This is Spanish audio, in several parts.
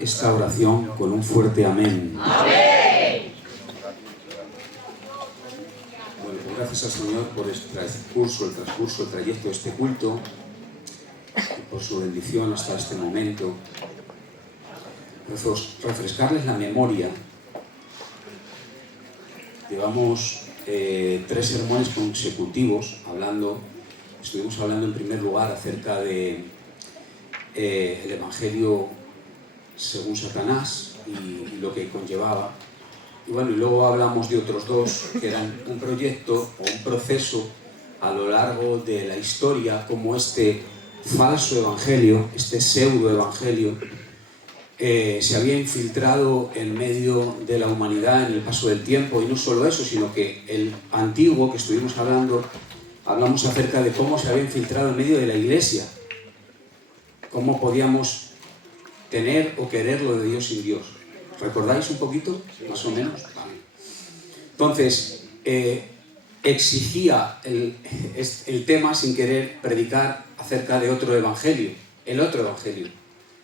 Esta oración con un fuerte amén. ¡Amén! Bueno, pues gracias al Señor por el trayecto de este culto y por su bendición hasta este momento. Refrescarles la memoria. Llevamos 3 sermones consecutivos estuvimos hablando en primer lugar acerca de el Evangelio según Satanás y lo que conllevaba. Y bueno, y luego hablamos de otros 2 que eran un proyecto o un proceso a lo largo de la historia, como este falso evangelio, este pseudo evangelio, se había infiltrado en medio de la humanidad en el paso del tiempo. Y no solo eso, sino que el antiguo que estuvimos hablamos acerca de cómo se había infiltrado en medio de la Iglesia, cómo podíamos tener o querer lo de Dios sin Dios. ¿Recordáis un poquito? Más o menos. Vale. Entonces, exigía el tema sin querer predicar acerca de otro evangelio, el otro evangelio.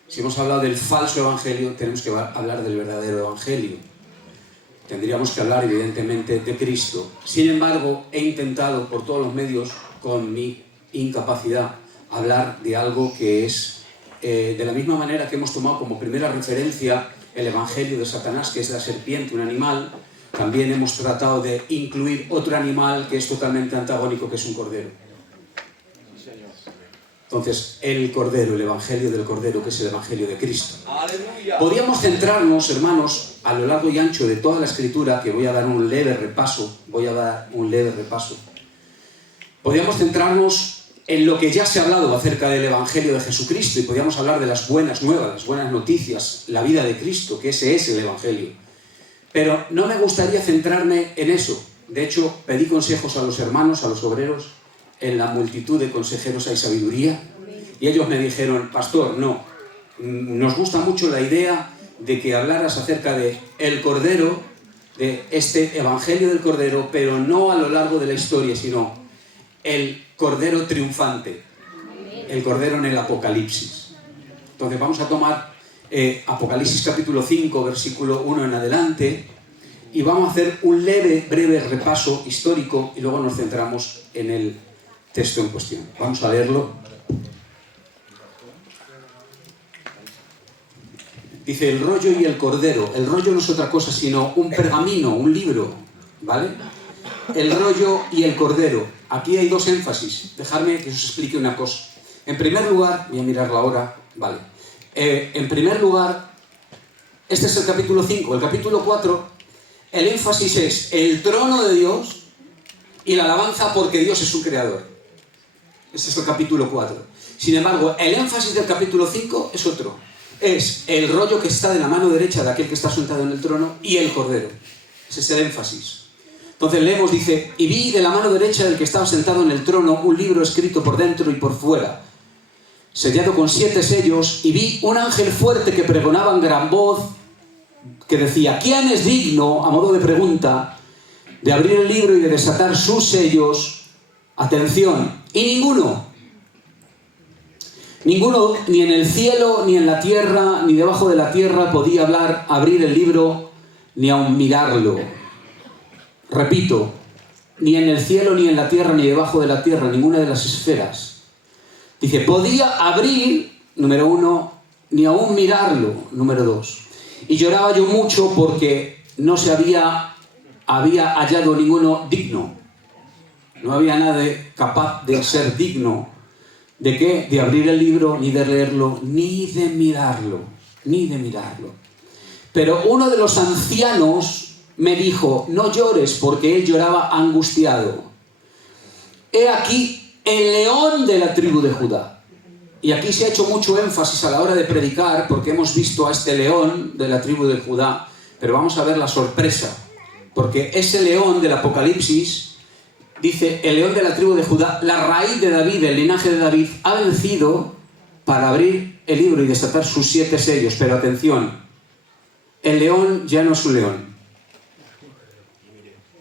Si hemos hablado del falso evangelio, tenemos que hablar del verdadero evangelio. Tendríamos que hablar, evidentemente, de Cristo. Sin embargo, he intentado por todos los medios, con mi incapacidad, hablar de algo que es de la misma manera que hemos tomado como primera referencia el evangelio de Satanás, que es la serpiente, un animal. También hemos tratado de incluir otro animal que es totalmente antagónico, que es un cordero. Entonces, el cordero, el evangelio del cordero, que es el evangelio de Cristo. ¡Aleluya! Podríamos centrarnos, hermanos, a lo largo y ancho de toda la Escritura, que voy a dar un leve repaso. Podríamos centrarnos en lo que ya se ha hablado acerca del Evangelio de Jesucristo, y podríamos hablar de las buenas nuevas, las buenas noticias, la vida de Cristo, que ese es el Evangelio. Pero no me gustaría centrarme en eso. De hecho, pedí consejos a los hermanos, a los obreros. En la multitud de consejeros hay sabiduría. Y ellos me dijeron: pastor, no, nos gusta mucho la idea de que hablaras acerca de el Cordero, de este Evangelio del Cordero, pero no a lo largo de la historia, sino el Cordero triunfante, el Cordero en el Apocalipsis. Entonces vamos a tomar Apocalipsis capítulo 5, versículo 1 en adelante, y vamos a hacer un breve repaso histórico, y luego nos centramos en el texto en cuestión. Vamos a leerlo. Dice: el rollo y el cordero. El rollo no es otra cosa sino un pergamino, un libro, ¿vale? El rollo y el cordero. Aquí hay 2 énfasis. Dejadme que os explique una cosa. En primer lugar, voy a mirar la hora, vale. En primer lugar, este es el capítulo 5. El capítulo 4, el énfasis es el trono de Dios y la alabanza porque Dios es su creador. Este es el capítulo 4. Sin embargo, el énfasis del capítulo 5 es otro. Es el rollo que está de la mano derecha de aquel que está sentado en el trono y el cordero. Ese es el énfasis. Entonces leemos, dice: y vi de la mano derecha del que estaba sentado en el trono un libro escrito por dentro y por fuera, sellado con 7 sellos, y vi un ángel fuerte que pregonaba en gran voz, que decía: ¿quién es digno, a modo de pregunta, de abrir el libro y de desatar sus sellos? Atención, y ninguno, ni en el cielo, ni en la tierra, ni debajo de la tierra, podía abrir el libro, ni aun mirarlo. Repito, ni en el cielo, ni en la tierra, ni debajo de la tierra, ninguna de las esferas. Dice, podía abrir, número 1, ni aún mirarlo, número 2. Y lloraba yo mucho porque no se había hallado ninguno digno. No había nadie capaz de ser digno. ¿De qué? De abrir el libro, ni de leerlo, ni de mirarlo. Pero uno de los ancianos me dijo: no llores, porque él lloraba angustiado. He aquí el león de la tribu de Judá. Y aquí se ha hecho mucho énfasis a la hora de predicar, porque hemos visto a este león de la tribu de Judá, pero vamos a ver la sorpresa, porque ese león del Apocalipsis, dice el león de la tribu de Judá, la raíz de David, el linaje de David, ha vencido para abrir el libro y desatar sus 7 sellos. Pero atención, el león ya no es un león.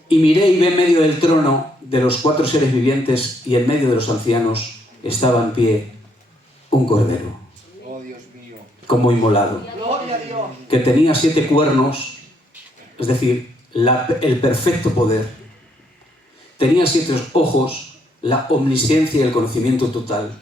Y miré y vi en medio del trono de los 4 seres vivientes y en medio de los ancianos estaba en pie un cordero. Oh, Dios mío. como inmolado, que tenía 7 cuernos, es decir, el perfecto poder, tenía 7 ojos, la omnisciencia y el conocimiento total,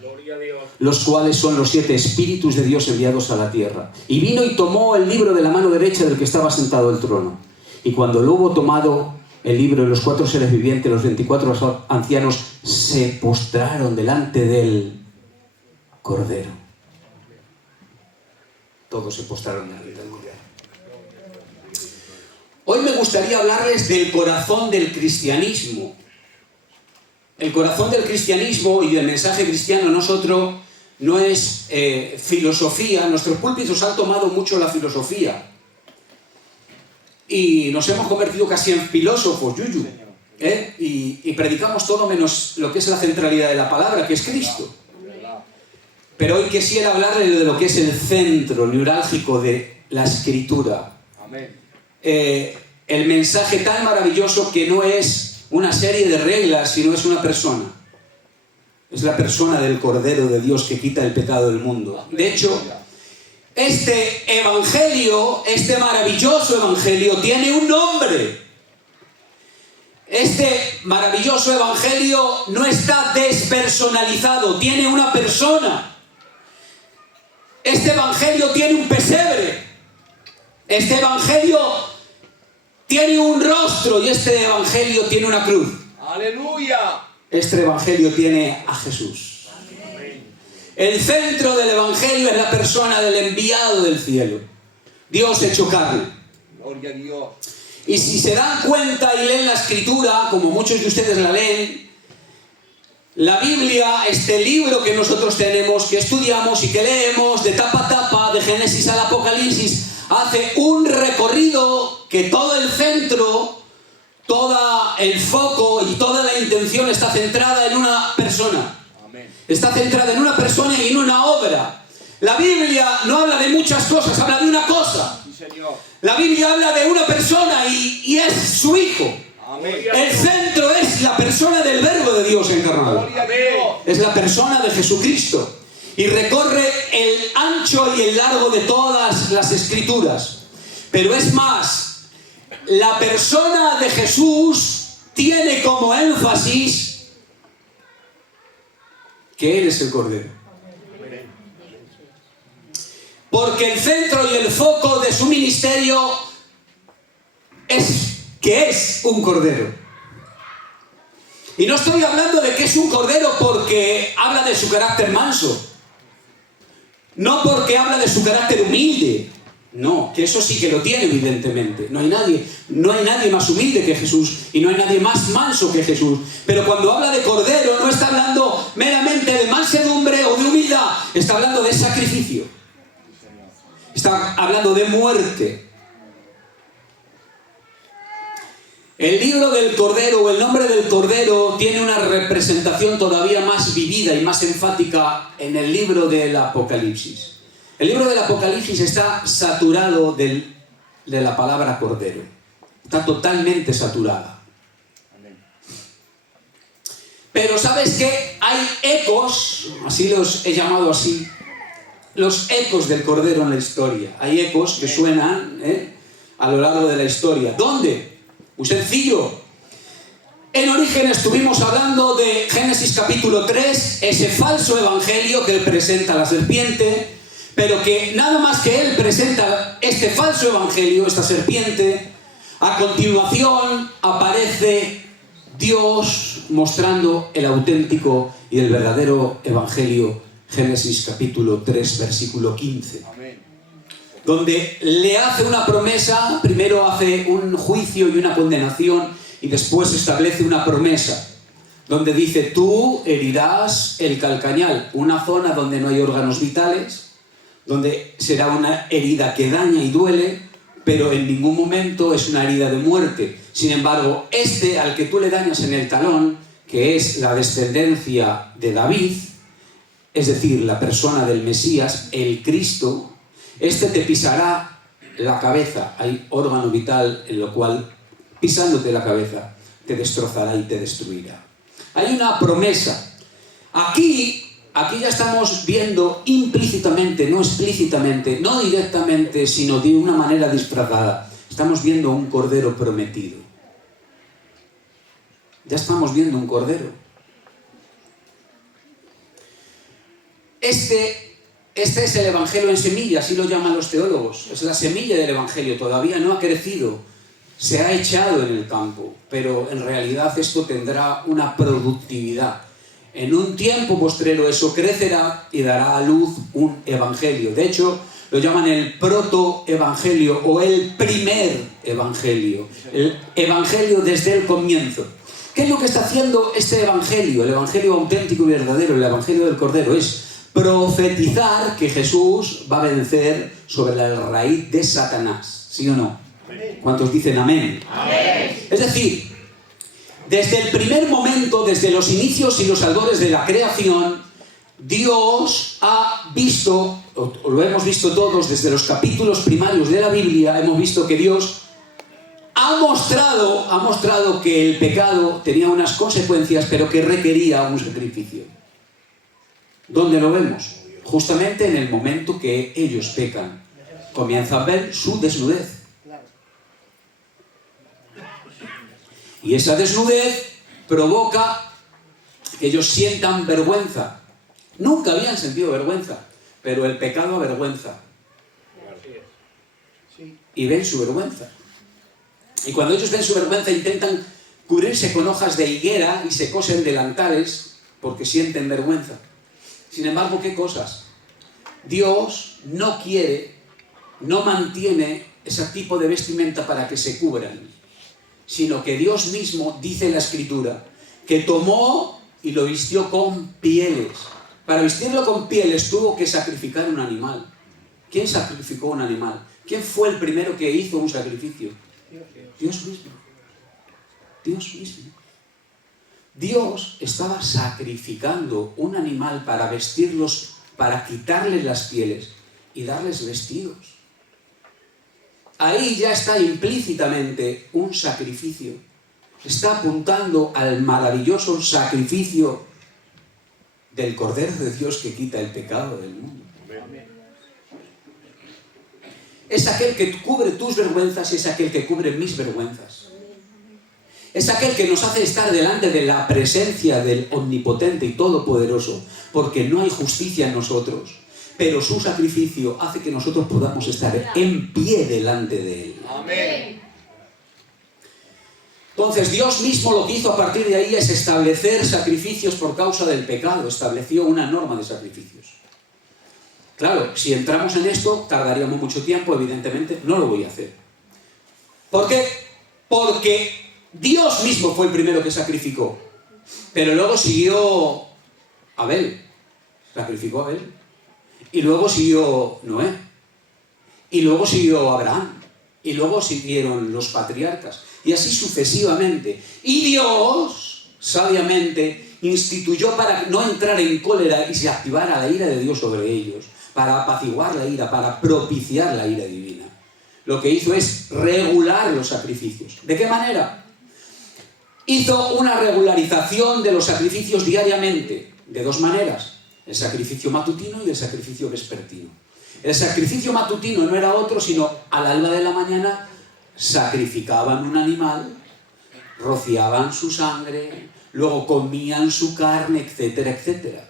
los cuales son los 7 espíritus de Dios enviados a la tierra. Y vino y tomó el libro de la mano derecha del que estaba sentado el trono. Y cuando lo hubo tomado el libro, los 4 seres vivientes, los 24 ancianos, se postraron delante del Cordero. Todos se postraron delante del Cordero. Hoy me gustaría hablarles del corazón del cristianismo. El corazón del cristianismo y del mensaje cristiano no es filosofía. Nuestros púlpitos han tomado mucho la filosofía y nos hemos convertido casi en filósofos, yuyu, y predicamos todo menos lo que es la centralidad de la palabra, que es Cristo. Pero hoy quisiera hablarles de lo que es el centro neurálgico de la Escritura. El mensaje tan maravilloso que no es una serie de reglas, sino es una persona. Es la persona del Cordero de Dios que quita el pecado del mundo. De hecho, este evangelio, este maravilloso evangelio, tiene un nombre. Este maravilloso evangelio no está despersonalizado, tiene una persona. Este evangelio tiene un pesebre. Este evangelio tiene un rostro y este evangelio tiene una cruz. ¡Aleluya! Este evangelio tiene a Jesús. El centro del evangelio es la persona del enviado del cielo, Dios hecho carne. Gloria a Dios. Y si se dan cuenta y leen la Escritura, como muchos de ustedes la leen, la Biblia, este libro que nosotros tenemos, que estudiamos y que leemos de tapa a tapa, de Génesis al Apocalipsis, hace un recorrido que todo el centro, todo el foco y toda la intención está centrada en una persona. Está centrada en una persona y en una obra. La Biblia no habla de muchas cosas, habla de una cosa. La Biblia habla de una persona y es su Hijo. El centro es la persona del Verbo de Dios encarnado. Es la persona de Jesucristo. Y recorre el ancho y el largo de todas las Escrituras. Pero es más, la persona de Jesús tiene como énfasis que Él es el Cordero. Porque el centro y el foco de su ministerio es que es un Cordero. Y no estoy hablando de que es un Cordero porque habla de su carácter manso. No porque habla de su carácter humilde. No, que eso sí que lo tiene evidentemente. No hay nadie más humilde que Jesús y no hay nadie más manso que Jesús. Pero cuando habla de Cordero no está hablando meramente de mansedumbre o de humildad. Está hablando de sacrificio. Está hablando de muerte. El libro del Cordero o el nombre del Cordero tiene una representación todavía más vivida y más enfática en el libro del Apocalipsis. El libro del Apocalipsis está saturado de la palabra Cordero. Está totalmente saturada. Pero ¿sabes qué? Hay ecos, así los he llamado así, los ecos del Cordero en la historia. Hay ecos que suenan a lo largo de la historia. ¿Dónde? Muy sencillo. En origen estuvimos hablando de Génesis capítulo 3, ese falso evangelio que presenta la serpiente, pero que nada más que él presenta este falso evangelio, esta serpiente, a continuación aparece Dios mostrando el auténtico y el verdadero evangelio, Génesis capítulo 3, versículo 15. Donde le hace una promesa, primero hace un juicio y una condenación y después establece una promesa donde dice: tú herirás el calcañal, una zona donde no hay órganos vitales, donde será una herida que daña y duele, pero en ningún momento es una herida de muerte. Sin embargo, este al que tú le dañas en el talón, que es la descendencia de David, es decir, la persona del Mesías, el Cristo, este te pisará la cabeza. Hay órgano vital en lo cual, pisándote la cabeza, te destrozará y te destruirá. Hay una promesa. Aquí aquí ya estamos viendo implícitamente, no explícitamente, no directamente, sino de una manera disfrazada. Estamos viendo un cordero prometido. Ya estamos viendo un cordero. Este es el evangelio en semilla, así lo llaman los teólogos. Es la semilla del evangelio, todavía no ha crecido, se ha echado en el campo, pero en realidad esto tendrá una productividad. En un tiempo postrero eso crecerá y dará a luz un evangelio. De hecho, lo llaman el protoevangelio o el primer evangelio. El evangelio desde el comienzo. ¿Qué es lo que está haciendo este evangelio? El evangelio auténtico y verdadero, el evangelio del Cordero, es profetizar que Jesús va a vencer sobre la raíz de Satanás. ¿Sí o no? ¿Cuántos dicen amén? Amén. Es decir, desde el primer momento, desde los inicios y los albores de la creación, Dios ha visto, o lo hemos visto todos desde los capítulos primarios de la Biblia, hemos visto que Dios ha mostrado que el pecado tenía unas consecuencias, pero que requería un sacrificio. ¿Dónde lo vemos? Justamente en el momento que ellos pecan. Comienzan a ver su desnudez. Y esa desnudez provoca que ellos sientan vergüenza. Nunca habían sentido vergüenza, pero el pecado avergüenza. Y ven su vergüenza. Y cuando ellos ven su vergüenza intentan cubrirse con hojas de higuera y se cosen delantales porque sienten vergüenza. Sin embargo, ¿qué cosas? Dios no quiere, no mantiene ese tipo de vestimenta para que se cubran, sino que Dios mismo, dice en la Escritura, que tomó y lo vistió con pieles. Para vestirlo con pieles tuvo que sacrificar un animal. ¿Quién sacrificó un animal? ¿Quién fue el primero que hizo un sacrificio? Dios mismo. Dios mismo. Dios estaba sacrificando un animal para vestirlos, para quitarles las pieles y darles vestidos. Ahí ya está implícitamente un sacrificio. Está apuntando al maravilloso sacrificio del Cordero de Dios que quita el pecado del mundo. Es aquel que cubre tus vergüenzas y es aquel que cubre mis vergüenzas. Es aquel que nos hace estar delante de la presencia del Omnipotente y Todopoderoso, porque no hay justicia en nosotros, pero su sacrificio hace que nosotros podamos estar en pie delante de Él. Amén. Entonces Dios mismo lo que hizo a partir de ahí es establecer sacrificios por causa del pecado, estableció una norma de sacrificios. Claro, si entramos en esto tardaríamos mucho tiempo, evidentemente no lo voy a hacer. ¿Por qué? Porque Dios mismo fue el primero que sacrificó, pero luego siguió Abel, sacrificó a Abel, y luego siguió Noé, y luego siguió Abraham, y luego siguieron los patriarcas, y así sucesivamente. Y Dios, sabiamente, instituyó para no entrar en cólera y se activara la ira de Dios sobre ellos, para apaciguar la ira, para propiciar la ira divina. Lo que hizo es regular los sacrificios. ¿De qué manera? Hizo una regularización de los sacrificios diariamente, de dos maneras: el sacrificio matutino y el sacrificio vespertino. El sacrificio matutino no era otro sino al alba de la mañana sacrificaban un animal, rociaban su sangre, luego comían su carne, etcétera, etcétera.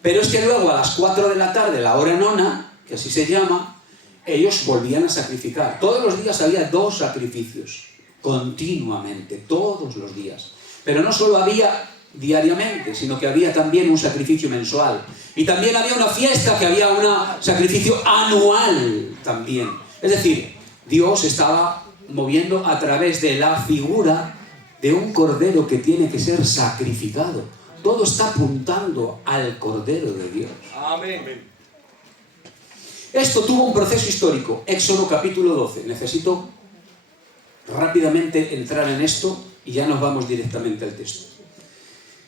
Pero es que luego a las 4 de la tarde, la hora nona, que así se llama, ellos volvían a sacrificar. Todos los días había 2 sacrificios, continuamente, todos los días. Pero no solo había diariamente, sino que había también un sacrificio mensual. Y también había una fiesta, que había un sacrificio anual también. Es decir, Dios estaba moviendo a través de la figura de un cordero que tiene que ser sacrificado. Todo está apuntando al Cordero de Dios. Amén. Esto tuvo un proceso histórico. Éxodo capítulo 12. Necesito rápidamente entrar en esto y ya nos vamos directamente al texto.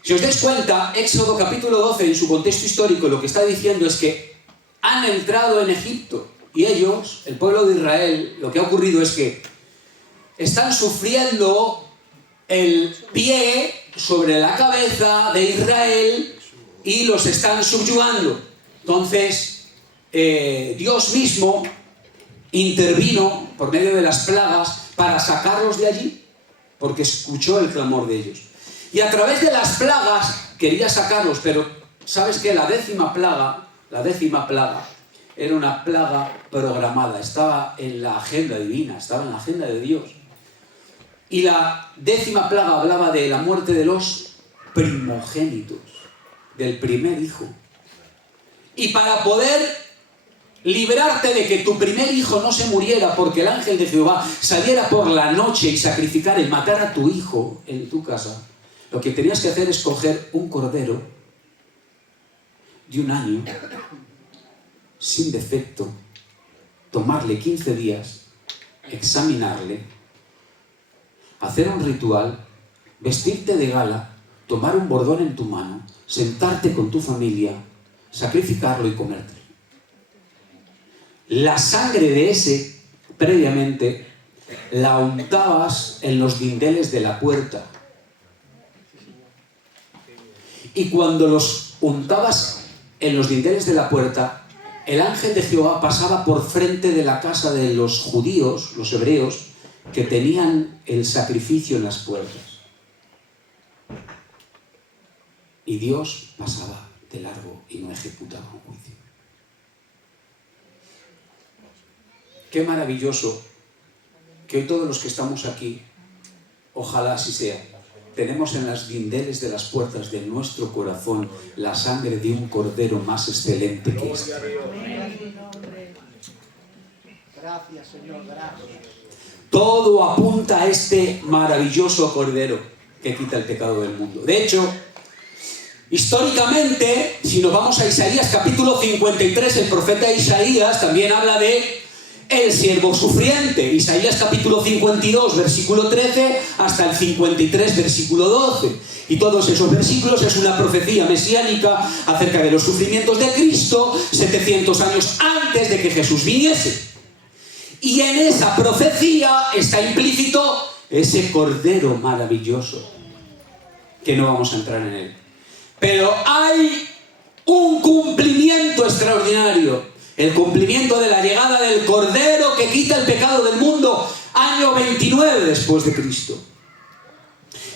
Si os dais cuenta, Éxodo capítulo 12 en su contexto histórico lo que está diciendo es que han entrado en Egipto y ellos, el pueblo de Israel, lo que ha ocurrido es que están sufriendo el pie sobre la cabeza de Israel y los están subyugando. Entonces, Dios mismo intervino por medio de las plagas para sacarlos de allí, porque escuchó el clamor de ellos. Y a través de las plagas quería sacarlos, pero ¿sabes qué? La décima plaga era una plaga programada, estaba en la agenda divina, estaba en la agenda de Dios. Y la décima plaga hablaba de la muerte de los primogénitos, del primer hijo. Y para poder librarte de que tu primer hijo no se muriera porque el ángel de Jehová saliera por la noche y sacrificara y matara a tu hijo en tu casa, lo que tenías que hacer es coger un cordero de 1 año, sin defecto, tomarle 15 días, examinarle, hacer un ritual, vestirte de gala, tomar un bordón en tu mano, sentarte con tu familia, sacrificarlo y comértelo. La sangre de ese, previamente, la untabas en los dinteles de la puerta. Y cuando los untabas en los dinteles de la puerta, el ángel de Jehová pasaba por frente de la casa de los judíos, los hebreos, que tenían el sacrificio en las puertas. Y Dios pasaba de largo y no ejecutaba un juicio. Qué maravilloso que hoy todos los que estamos aquí, ojalá así sea, tenemos en las dinteles de las puertas de nuestro corazón la sangre de un cordero más excelente que este. Gracias, Señor, gracias. Todo apunta a este maravilloso cordero que quita el pecado del mundo. De hecho, históricamente, si nos vamos a Isaías capítulo 53, el profeta Isaías también habla de el siervo sufriente. Isaías capítulo 52, versículo 13, hasta el 53, versículo 12. Y todos esos versículos es una profecía mesiánica acerca de los sufrimientos de Cristo 700 años antes de que Jesús viniese. Y en esa profecía está implícito ese cordero maravilloso, que no vamos a entrar en él. Pero hay un cumplimiento extraordinario. El cumplimiento de la llegada del Cordero que quita el pecado del mundo, año 29 después de Cristo.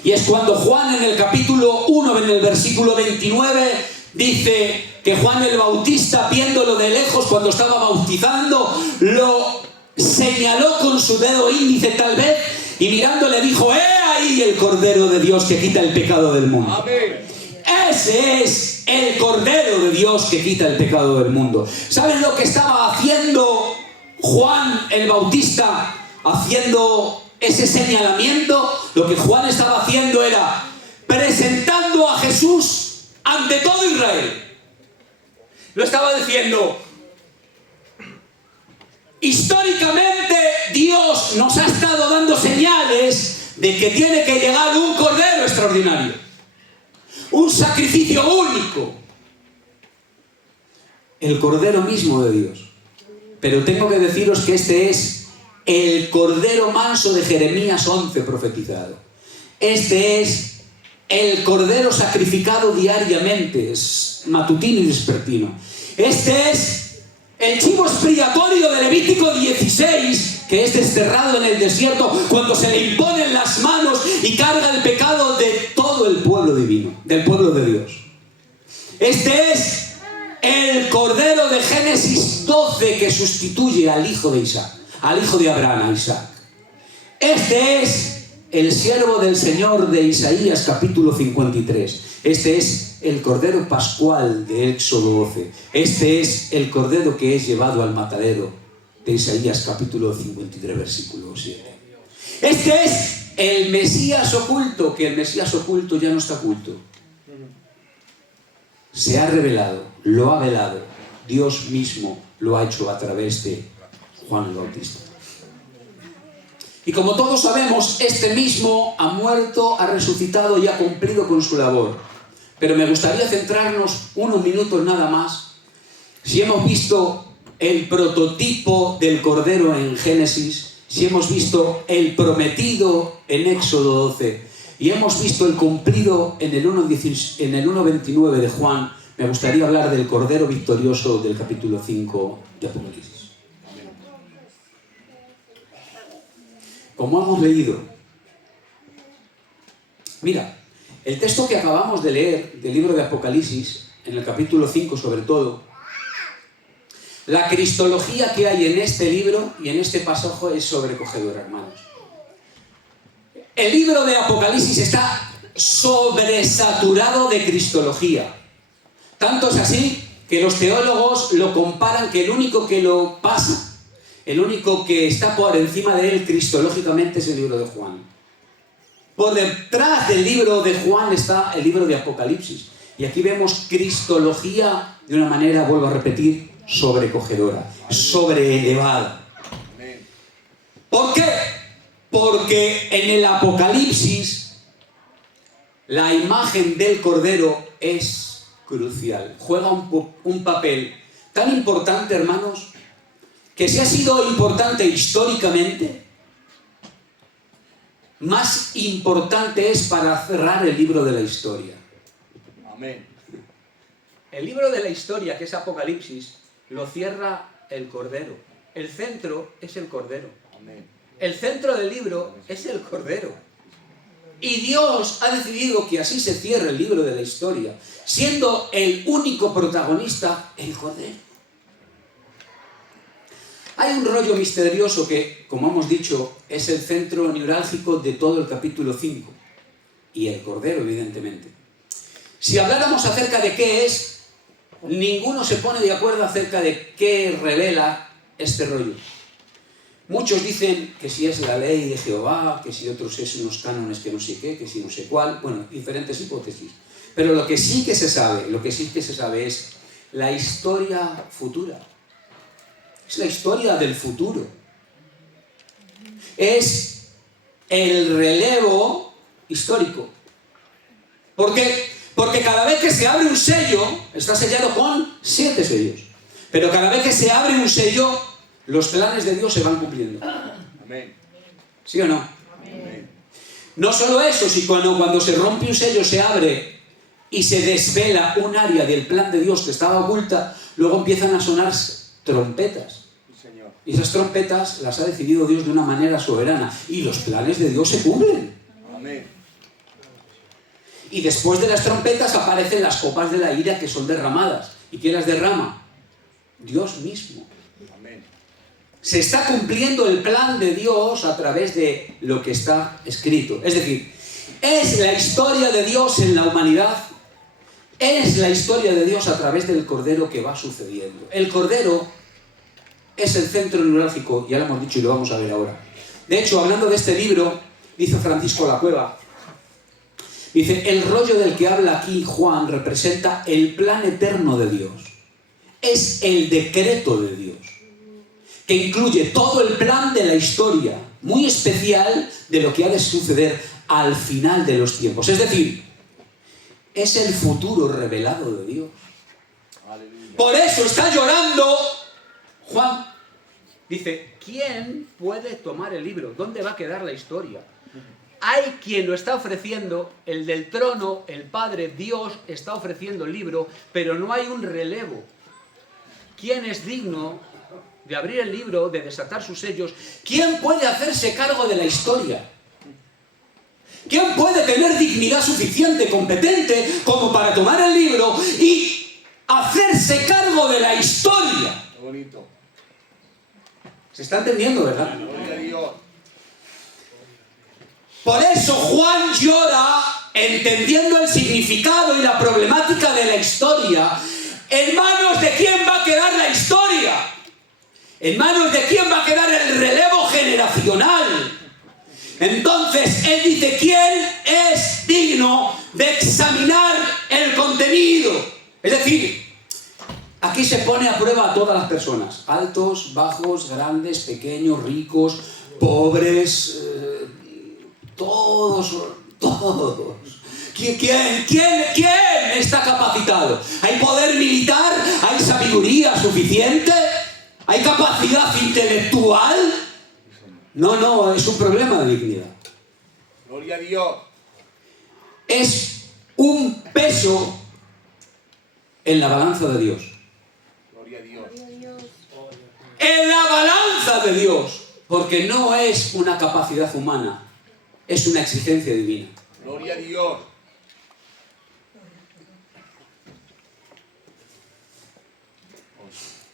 Y es cuando Juan en el capítulo 1, en el versículo 29, dice que Juan el Bautista, viéndolo de lejos cuando estaba bautizando, lo señaló con su dedo índice tal vez, y mirándole dijo: ¡He ahí el Cordero de Dios que quita el pecado del mundo! Amén. Ese es el Cordero de Dios que quita el pecado del mundo. ¿Saben lo que estaba haciendo Juan el Bautista? Haciendo ese señalamiento. Lo que Juan estaba haciendo era presentando a Jesús ante todo Israel. Lo estaba diciendo: históricamente Dios nos ha estado dando señales de que tiene que llegar un Cordero extraordinario. Un sacrificio único. El Cordero mismo de Dios. Pero tengo que deciros que este es el Cordero manso de Jeremías 11 profetizado. Este es el Cordero sacrificado diariamente, es matutino y vespertino. Este es el chivo expiatorio de Levítico 16, que es desterrado en el desierto cuando se le imponen las manos y carga el pecado de todo el pueblo divino, del pueblo de Dios. Este es el Cordero de Génesis 12 que sustituye al hijo de Isaac, al hijo de Abraham, a Isaac. Este es el siervo del Señor de Isaías capítulo 53. Este es el Cordero Pascual de Éxodo 12. Este es el Cordero que es llevado al matadero de Isaías capítulo 53, versículo 7. Este es el Mesías oculto, que el Mesías oculto ya no está oculto. Se ha revelado, lo ha velado. Dios mismo lo ha hecho a través de Juan el Bautista. Y como todos sabemos, este mismo ha muerto, ha resucitado y ha cumplido con su labor. Pero me gustaría centrarnos unos minutos nada más. Si hemos visto el prototipo del Cordero en Génesis, si hemos visto el prometido en Éxodo 12, y hemos visto el cumplido en el 1.29 de Juan, me gustaría hablar del Cordero Victorioso del capítulo 5 de Apocalipsis. Como hemos leído, mira, el texto que acabamos de leer del libro de Apocalipsis, en el capítulo 5 sobre todo, la cristología que hay en este libro y en este pasaje es sobrecogedora, hermanos. El libro de Apocalipsis está sobresaturado de cristología. Tanto es así que los teólogos lo comparan, que el único que lo pasa, el único que está por encima de él cristológicamente es el libro de Juan. Por detrás del libro de Juan está el libro de Apocalipsis. Y aquí vemos cristología de una manera, vuelvo a repetir, sobrecogedora, sobreelevada. ¿Por qué? Porque en el Apocalipsis la imagen del Cordero es crucial. Juega un papel tan importante, hermanos, que si ha sido importante históricamente, más importante es para cerrar el libro de la historia. Amén. El libro de la historia, que es Apocalipsis, lo cierra el Cordero. El centro es el Cordero. Amén. El centro del libro es el Cordero. Y Dios ha decidido que así se cierre el libro de la historia, siendo el único protagonista el Cordero. Hay un rollo misterioso que, como hemos dicho, es el centro neurálgico de todo el capítulo 5. Y el Cordero, evidentemente. Si habláramos acerca de qué es, ninguno se pone de acuerdo acerca de qué revela este rollo. Muchos dicen que si es la ley de Jehová, que si otros es unos cánones que no sé qué, que si no sé cuál, bueno, diferentes hipótesis. Pero lo que sí que se sabe es la historia futura. Es la historia del futuro. Es el relevo histórico. ¿Por qué? Porque cada vez que se abre un sello, está sellado con 7 sellos. Pero cada vez que se abre un sello, los planes de Dios se van cumpliendo. Amén. ¿Sí o no? Amén. No solo eso, sino cuando se rompe un sello, se abre y se desvela un área del plan de Dios que estaba oculta, luego empiezan a sonar trompetas. Sí, Señor. Y esas trompetas las ha decidido Dios de una manera soberana. Y los planes de Dios se cumplen. Amén. Y después de las trompetas aparecen las copas de la ira que son derramadas. ¿Y quién las derrama? Dios mismo. Amén. Se está cumpliendo el plan de Dios a través de lo que está escrito. Es decir, es la historia de Dios en la humanidad, es la historia de Dios a través del Cordero que va sucediendo. El Cordero es el centro neurálgico, ya lo hemos dicho y lo vamos a ver ahora. De hecho, hablando de este libro, dice Francisco La Cueva, dice, el rollo del que habla aquí Juan representa el plan eterno de Dios. Es el decreto de Dios, que incluye todo el plan de la historia, muy especial de lo que ha de suceder al final de los tiempos. Es decir, es el futuro revelado de Dios. Aleluya. Por eso está llorando Juan. Dice, ¿quién puede tomar el libro? ¿Dónde va a quedar la historia? Hay quien lo está ofreciendo, el del trono, el Padre, Dios está ofreciendo el libro, pero no hay un relevo. ¿Quién es digno de abrir el libro, de desatar sus sellos? ¿Quién puede hacerse cargo de la historia? ¿Quién puede tener dignidad suficiente, competente, como para tomar el libro y hacerse cargo de la historia? Qué bonito. ¿Se está entendiendo, verdad? Gloria a Dios. Por eso Juan llora, entendiendo el significado y la problemática de la historia. ¿En manos de quién va a quedar la historia? ¿En manos de quién va a quedar el relevo generacional? Entonces él dice, ¿quién es digno de examinar el contenido? Es decir, aquí se pone a prueba a todas las personas, altos, bajos, grandes, pequeños, ricos, pobres, todos. ¿Quién está capacitado? ¿Hay poder militar? ¿Hay sabiduría suficiente? ¿Hay capacidad intelectual? No, es un problema de dignidad. Gloria a Dios. es un peso en la balanza de Dios. Gloria a Dios. En la balanza de Dios. Porque no es una capacidad humana, es una exigencia divina. Gloria a Dios.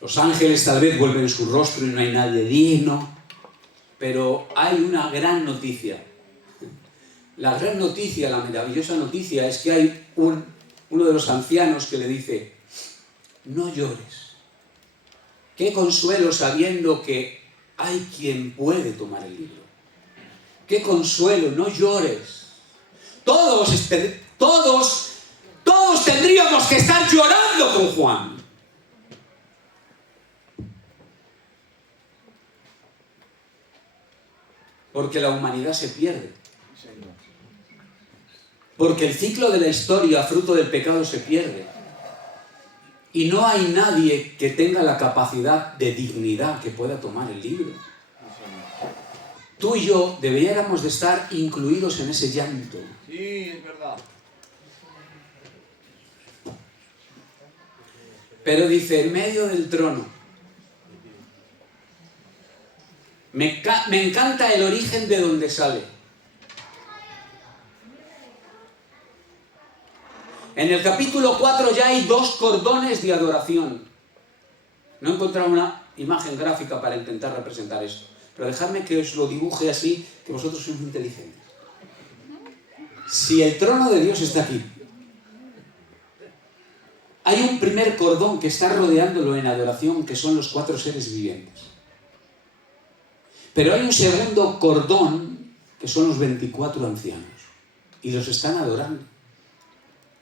Los ángeles tal vez vuelven su rostro y no hay nadie digno, pero hay una gran noticia. La gran noticia, la maravillosa noticia es que hay uno de los ancianos que le dice: no llores. Qué consuelo sabiendo que hay quien puede tomar el libro. Qué consuelo, no llores. Todos tendríamos que estar llorando con Juan. Porque la humanidad se pierde. Porque el ciclo de la historia, fruto del pecado, se pierde. Y no hay nadie que tenga la capacidad de dignidad que pueda tomar el libro. Tú y yo deberíamos de estar incluidos en ese llanto. Sí, es verdad. Pero dice, en medio del trono. Me encanta el origen de donde sale. En el capítulo 4 ya hay 2 cordones de adoración. No he encontrado una imagen gráfica para intentar representar esto, pero dejadme que os lo dibuje así, que vosotros sois muy inteligentes. Si el trono de Dios está aquí, hay un primer cordón que está rodeándolo en adoración, que son los 4 seres vivientes. Pero hay un segundo cordón, que son los 24 ancianos, y los están adorando.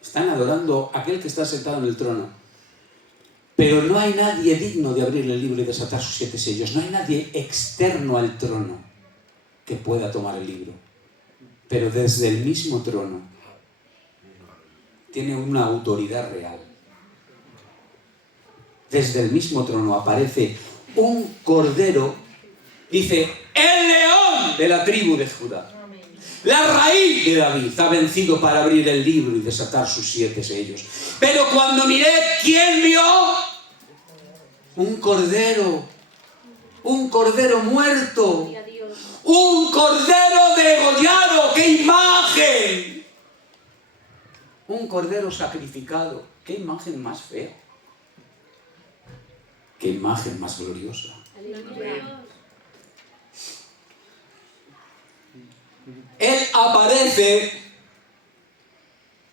Están adorando a aquel que está sentado en el trono. Pero no hay nadie digno de abrir el libro y desatar sus 7 sellos. No hay nadie externo al trono que pueda tomar el libro. Pero desde el mismo trono tiene una autoridad real. Desde el mismo trono aparece un cordero, dice, el león de la tribu de Judá. La raíz de David ha vencido para abrir el libro y desatar sus 7 sellos. Pero cuando miré, ¿quién vio? Un cordero muerto, un cordero degollado. ¡Qué imagen! Un cordero sacrificado. ¡Qué imagen más fea! ¡Qué imagen más gloriosa! Él aparece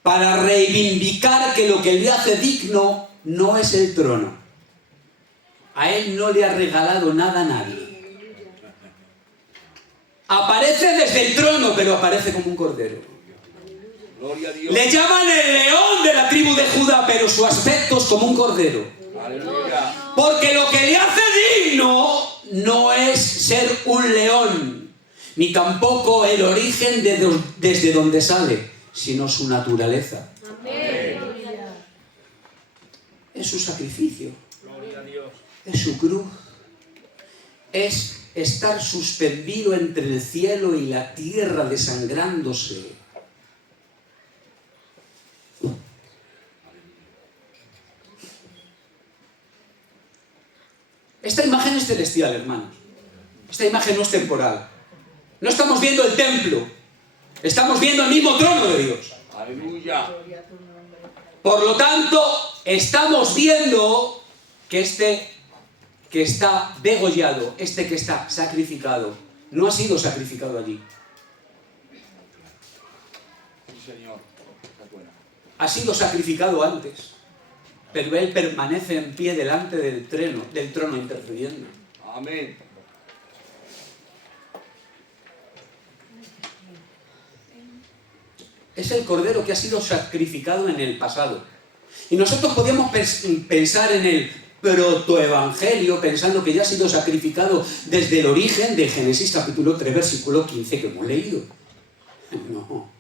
para reivindicar que lo que le hace digno no es el trono. A él no le ha regalado nada a nadie. Aparece desde el trono, pero aparece como un cordero. Gloria a Dios. Le llaman el león de la tribu de Judá, pero su aspecto es como un cordero. Aleluya. Porque lo que le hace digno no es ser un león, ni tampoco el origen desde donde sale, sino su naturaleza. Amén. Es su sacrificio. Gloria a Dios. Es su cruz. Es estar suspendido entre el cielo y la tierra desangrándose. Esta imagen es celestial, hermanos. Esta imagen no es temporal. No estamos viendo el templo. Estamos viendo el mismo trono de Dios. Aleluya. Por lo tanto, estamos viendo que este que está degollado, este que está sacrificado, no ha sido sacrificado allí. Sí, Señor. Está buena. Ha sido sacrificado antes. Pero él permanece en pie delante del trono intercediendo. Amén. Es el cordero que ha sido sacrificado en el pasado. Y nosotros podíamos pensar en el protoevangelio, pensando que ya ha sido sacrificado desde el origen de Génesis capítulo 3, versículo 15 que hemos leído. No.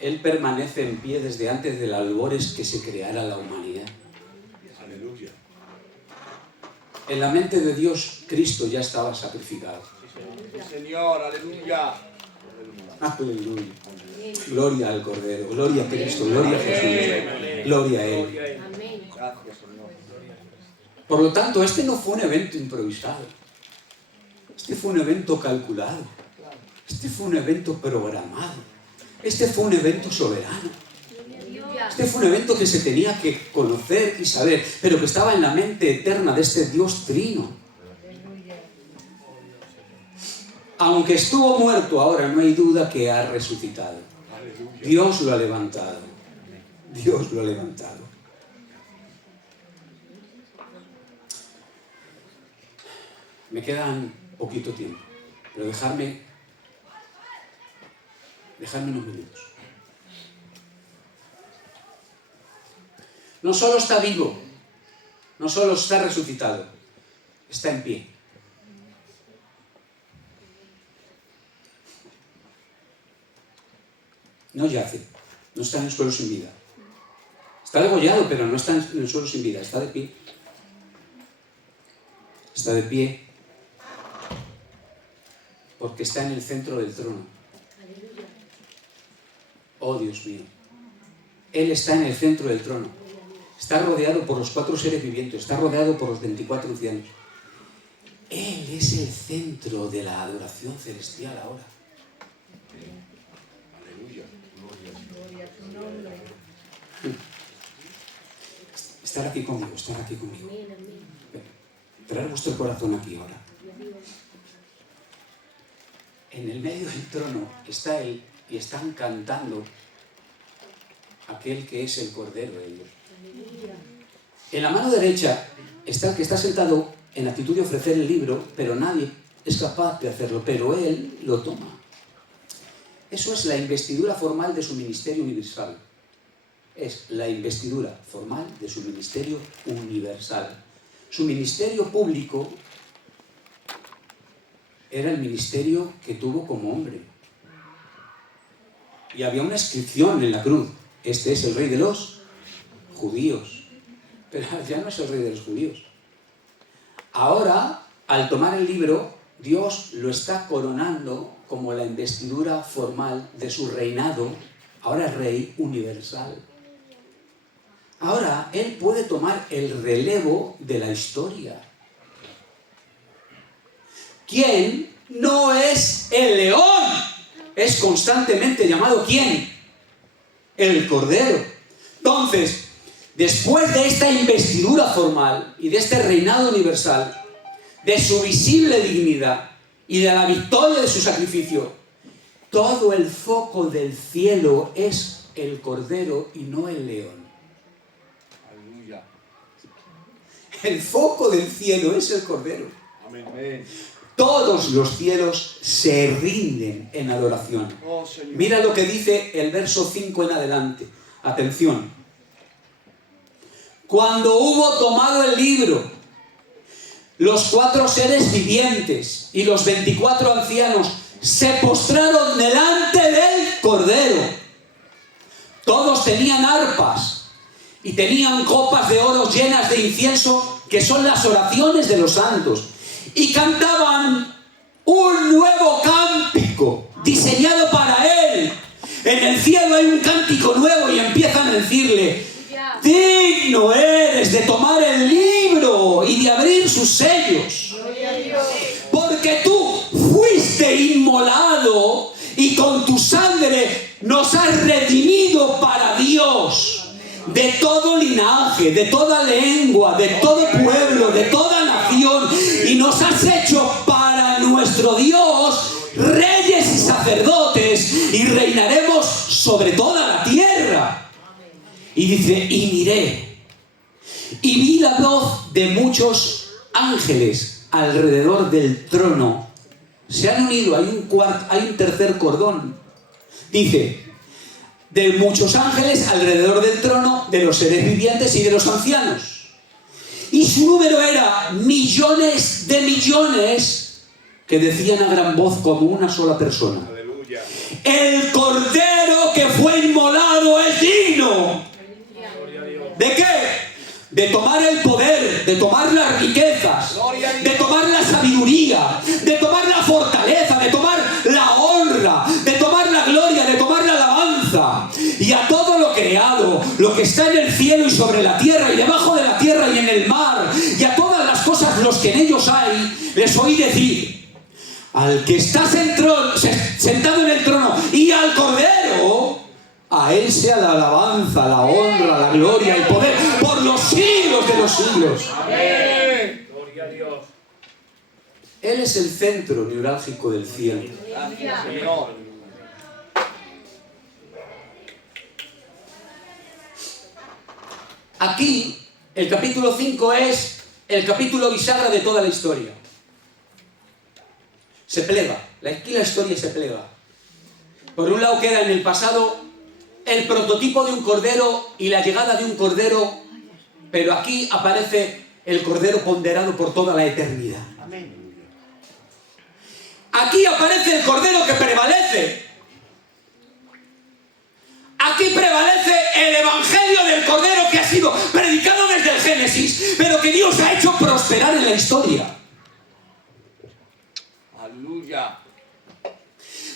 Él permanece en pie desde antes del albores que se creara la humanidad. Aleluya. En la mente de Dios, Cristo ya estaba sacrificado. Sí, Señor. Aleluya. Aleluya. Gloria al Cordero, gloria a Cristo, gloria a Jesús, gloria a Él. Gracias, Señor. Por lo tanto, este no fue un evento improvisado. Este fue un evento calculado. Este fue un evento programado. Este fue un evento soberano. Este fue un evento que se tenía que conocer y saber, pero que estaba en la mente eterna de este Dios trino. Aunque estuvo muerto, ahora no hay duda que ha resucitado. Dios lo ha levantado. Dios lo ha levantado. Me quedan poquito tiempo, pero dejadme unos minutos. No solo está vivo, no solo está resucitado, está en pie. No yace, no está en el suelo sin vida. Está degollado, pero no está en el suelo sin vida, está de pie. Está de pie porque está en el centro del trono. Oh, Dios mío. Él está en el centro del trono. Está rodeado por los 4 seres vivientes, está rodeado por los 24 ancianos. Él es el centro de la adoración celestial ahora. Aleluya. Estar aquí conmigo, estar aquí conmigo. Traer vuestro corazón aquí ahora. En el medio del trono está Él y están cantando aquel que es el Cordero de Dios. En la mano derecha está el que está sentado en actitud de ofrecer el libro, pero nadie es capaz de hacerlo, pero Él lo toma. Eso es la investidura formal de su ministerio universal. Es la investidura formal de su ministerio universal. Su ministerio público era el ministerio que tuvo como hombre. Y había una inscripción en la cruz. Este es el rey de los judíos. Pero ya no es el rey de los judíos. Ahora, al tomar el libro, Dios lo está coronando como la investidura formal de su reinado. Ahora es rey universal. Ahora, Él puede tomar el relevo de la historia. ¿Quién no es el león? Es constantemente llamado ¿quién? El Cordero. Entonces, después de esta investidura formal y de este reinado universal, de su visible dignidad y de la victoria de su sacrificio, todo el foco del cielo es el Cordero y no el león. Aleluya. El foco del cielo es el Cordero. Amén. Todos los cielos se rinden en adoración. Oh, Señor. Mira lo que dice el verso 5 en adelante. Atención. Cuando hubo tomado el libro, los 4 seres vivientes y los 24 ancianos se postraron delante del Cordero. Todos tenían arpas y tenían copas de oro llenas de incienso, que son las oraciones de los santos. Y cantaban un nuevo cántico diseñado para Él. En el cielo hay un cántico nuevo y empiezan a decirle: digno eres de tomar el libro y de abrir sus sellos, porque tú fuiste inmolado y con tu sangre nos has redimido para Dios, de todo linaje, de toda lengua, de todo pueblo, de toda nación, y nos has hecho para nuestro Dios reyes y sacerdotes, y reinaremos sobre toda la tierra. Y dice: y miré, y vi la voz de muchos ángeles alrededor del trono. Se han unido, hay un tercer cordón. Dice: de muchos ángeles alrededor del trono, de los seres vivientes y de los ancianos. Y su número era millones de millones, que decían a gran voz como una sola persona: Aleluya. el Cordero que fue inmolado es digno. ¿De qué? De tomar el poder, de tomar las riquezas, de tomar la sabiduría, de tomar la fortaleza, de tomar la honra, de tomar la gloria, de tomar la alabanza, que está en el cielo y sobre la tierra y debajo de la tierra y en el mar, y a todas las cosas los que en ellos hay, les oí decir: al que está sentado en el trono y al Cordero, a él sea la alabanza, la honra, la gloria, el poder, por los siglos de los siglos. Amén. Gloria a Dios. Él es el centro neurálgico del cielo. Gracias, Señor. Aquí, el capítulo 5 es el capítulo bisagra de toda la historia. Se plega, aquí la historia se plega. Por un lado queda en el pasado el prototipo de un cordero y la llegada de un cordero, pero aquí aparece el cordero ponderado por toda la eternidad. Amén. Aquí aparece el cordero que prevalece. Aquí prevalece el evangelio del cordero que ha sido predicado desde el Génesis, pero que Dios ha hecho prosperar en la historia. Aleluya.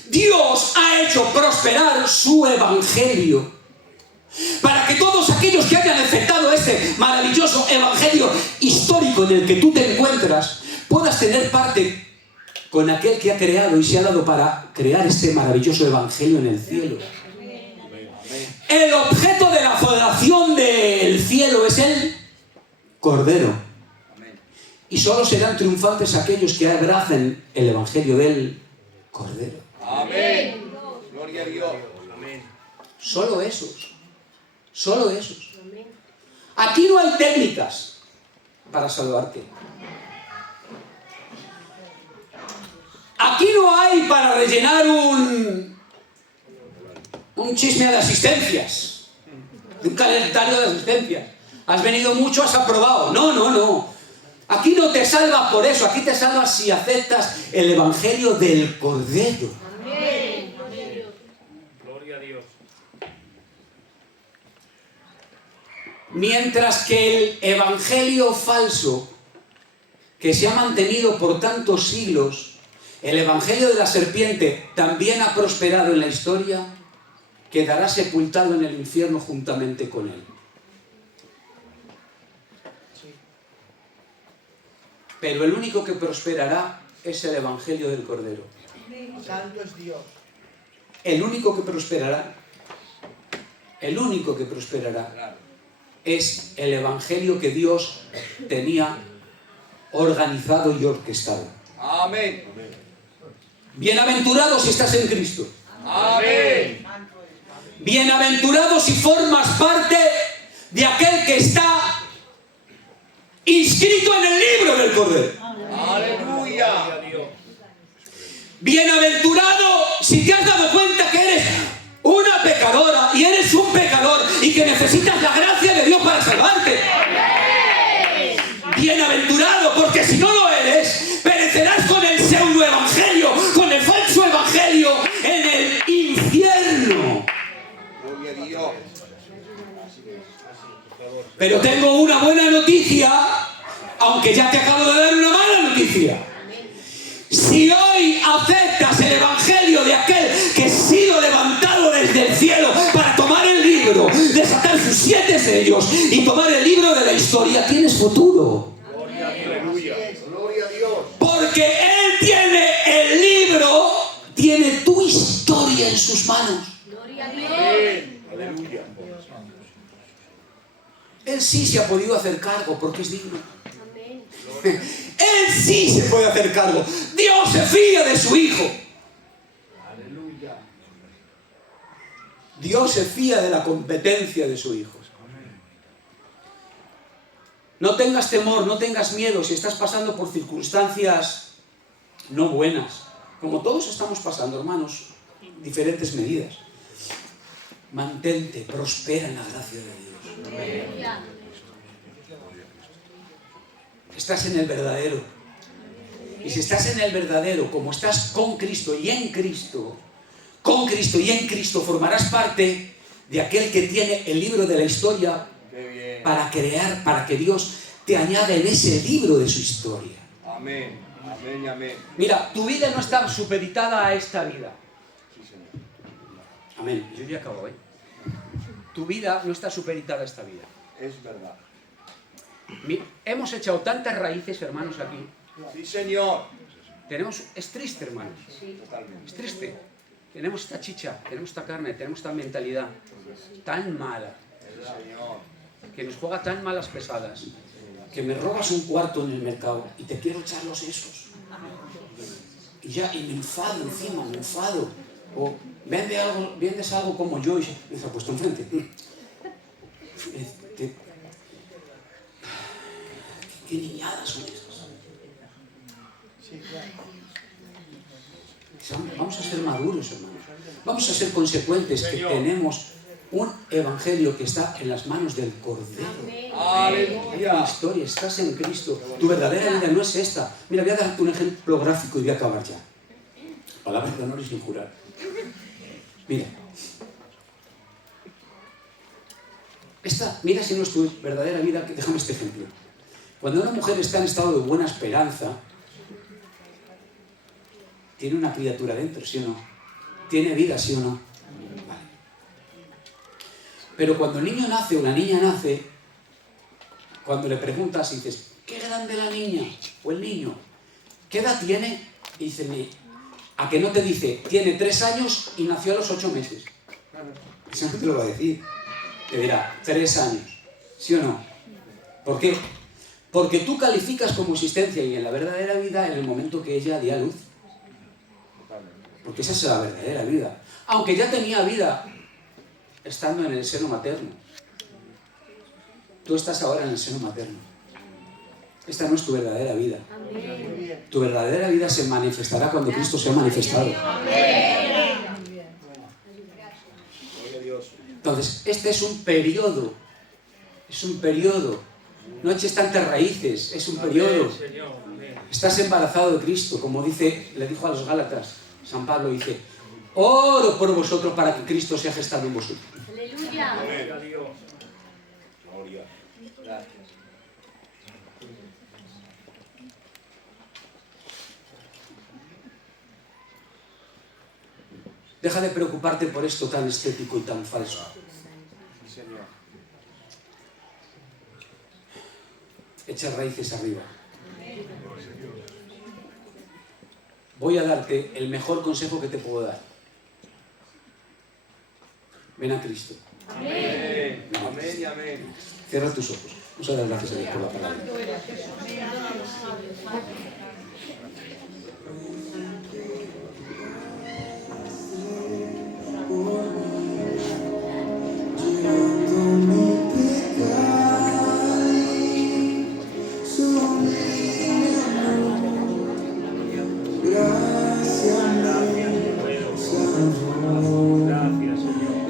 Dios ha hecho prosperar su evangelio para que todos aquellos que hayan aceptado ese maravilloso evangelio histórico en el que tú te encuentras puedas tener parte con aquel que ha creado y se ha dado para crear este maravilloso evangelio en el cielo. El objeto de la adoración del cielo es el Cordero. Y solo serán triunfantes aquellos que abracen el evangelio del Cordero. Amén. Gloria a Dios. Amén. Solo esos. Solo esos. Aquí no hay técnicas para salvarte. Aquí no hay para rellenar un chisme de asistencias, un calendario de asistencias. Has venido mucho, has aprobado. No, no, no. Aquí no te salvas por eso. Aquí te salvas si aceptas el evangelio del Cordero. Amén. Gloria a Dios. Mientras que el evangelio falso, que se ha mantenido por tantos siglos, el evangelio de la serpiente, también ha prosperado en la historia, quedará sepultado en el infierno juntamente con él. Pero el único que prosperará es el evangelio del Cordero. Santo es Dios. El único que prosperará es el evangelio que Dios tenía organizado y orquestado. Amén. Bienaventurado si estás en Cristo. Amén. Bienaventurado si formas parte de aquel que está inscrito en el libro del Cordero. Aleluya. Bienaventurado si te has dado cuenta que eres una pecadora y eres un pecador y que necesitas la gracia de Dios para salvarte. Bienaventurado, porque si no lo eres, perecerás con el pseudoevangelio, con el falso evangelio en el infierno. Gloria a Dios. Pero tengo una buena noticia, aunque ya te acabo de dar una mala noticia. Si hoy aceptas el evangelio de aquel que ha sido levantado desde el cielo para tomar el libro, desatar sus 7 sellos y tomar el libro de la historia, tienes futuro. Gloria a Dios. Gloria a Dios. Porque Él tiene el libro, tiene tu historia en sus manos. Amén. Aleluya. Él sí se ha podido hacer cargo porque es digno. Él sí se puede hacer cargo. Dios se fía de su Hijo. Aleluya. Dios se fía de la competencia de su Hijo. No tengas temor, no tengas miedo si estás pasando por circunstancias no buenas. Como todos estamos pasando, hermanos, diferentes medidas. Mantente, prospera en la gracia de Dios. Estás en el verdadero. Y si estás en el verdadero, como estás con Cristo y en Cristo, con Cristo y en Cristo, formarás parte de aquel que tiene el libro de la historia para crear, para que Dios te añada en ese libro de su historia. Amén. Amén y amén. Mira, tu vida no está supeditada a esta vida. Sí, Señor. Amén. Yo ya acabo, Tu vida no está supeditada a esta vida. Es verdad. Hemos echado tantas raíces, hermanos, aquí. Sí, Señor. Es triste, hermanos. Totalmente. Es triste. Tenemos esta chicha, tenemos esta carne, tenemos esta mentalidad tan mala, Señor. que nos juega tan malas pesadas, que me robas un cuarto en el mercado y te quiero echar los sesos. Y me enfado encima, me enfado. O vendes algo como yo y me dice, puesto enfrente. ¿Qué niñadas son esas? Sí, claro. Vamos a ser maduros, hermanos. Vamos a ser consecuentes, que Señor. tenemos un evangelio que está en las manos del Cordero. La Aleluya. historia, estás en Cristo. Tu verdadera vida no es esta. Mira, voy a darte un ejemplo gráfico y voy a acabar ya. Palabras de honor y sin jurar. Mira. Mira si no es tu verdadera vida, déjame este ejemplo. Cuando una mujer está en estado de buena esperanza, tiene una criatura dentro, ¿sí o no? Tiene vida, ¿sí o no? Vale. Pero cuando el niño nace o la niña nace, cuando le preguntas y dices, ¿qué grande la niña o el niño? ¿Qué edad tiene? Y dice, a que no te dice, tiene 3 años y nació a los 8 meses. Eso no te lo va a decir. Te dirá, 3 años. ¿Sí o no? ¿Por qué? Porque tú calificas como existencia y en la verdadera vida en el momento que ella dio a luz. Porque esa es la verdadera vida. Aunque ya tenía vida estando en el seno materno. Tú estás ahora en el seno materno. Esta no es tu verdadera vida. Tu verdadera vida se manifestará cuando Cristo sea manifestado. Gloria a Dios. Entonces, este es un periodo. Es un periodo. No eches tantas raíces. Es un periodo. Señor. Amén. Estás embarazado de Cristo, como le dijo a los Gálatas. San Pablo dice, oro por vosotros para que Cristo sea gestado en vosotros. Gloria a Dios. Gloria. Gracias. Deja de preocuparte por esto tan estético y tan falso. Sí, Señor. Echa raíces arriba. Voy a darte el mejor consejo que te puedo dar. Ven a Cristo. Amén. Amén y amén. Cierra tus ojos. Vamos a dar gracias a Dios por la palabra. Gracias, Señor.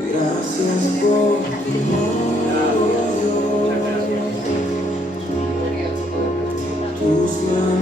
Gracias por tu amor. Muchas gracias. Tus manos.